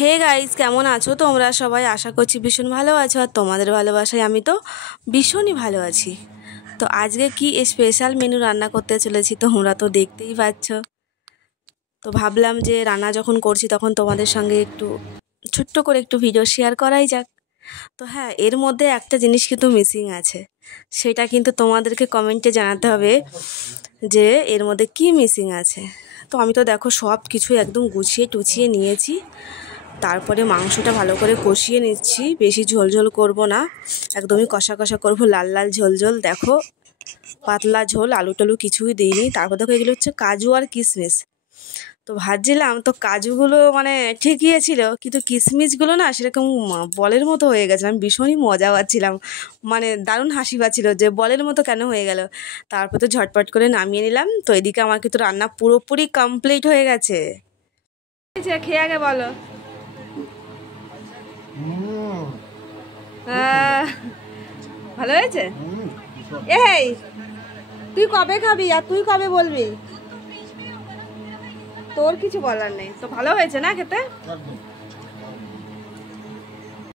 Hey guys, কেমন আছো তোমরা সবাই? আশা করছি ভীষণ ভালো আছো, আর তোমাদের ভালোবাসায় আমি তো ভীষণই ভালো আছি। তো আজকে কি স্পেশাল মেনু রান্না করতে চলেছি তোমরা তো দেখতেই পাচ্ছ। তো ভাবলাম যে রান্না যখন করছি তখন তোমাদের সঙ্গে একটু ছোট্ট করে একটু ভিডিও শেয়ার করাই যাক। তো হ্যাঁ, এর মধ্যে একটা জিনিস কিন্তু মিসিং আছে, সেটা কিন্তু তোমাদেরকে কমেন্টে জানাতে হবে যে এর মধ্যে কি মিসিং আছে। তো আমি তো দেখো সব কিছু একদম গুছিয়ে টুছিয়ে নিয়েছি, তারপরে মাংসটা ভালো করে কষিয়ে নিচ্ছি। বেশি ঝোল ঝোল করবো না, একদমই কষা কষা করবো, লাল লাল ঝোল ঝোল। দেখো পাতলা ঝোল, আলু টালু কিছুই দিইনি। তারপর দেখো এগুলো হচ্ছে কাজু আর কিশমিশ। তো ভাজছিলাম তো কাজুগুলো মানে ঠিকই ছিল, কিন্তু কিশমিশগুলো না সেরকম বলের মতো হয়ে গেছে। আমি ভীষণই মজা পাচ্ছিলাম, মানে দারুণ হাসি পাচ্ছিল যে বলের মতো কেন হয়ে গেল। তারপর তো ঝটপট করে নামিয়ে নিলাম। তো এদিকে আমার কিন্তু রান্না পুরোপুরি কমপ্লিট হয়ে গেছে। খেয়ে আগে বলো। ভালো হয়েছে? এই তুই কবে খাবি আর তুই কবে বলবি? তোর কিছু বলার নেই। তো ভালো হয়েছে না খেতে?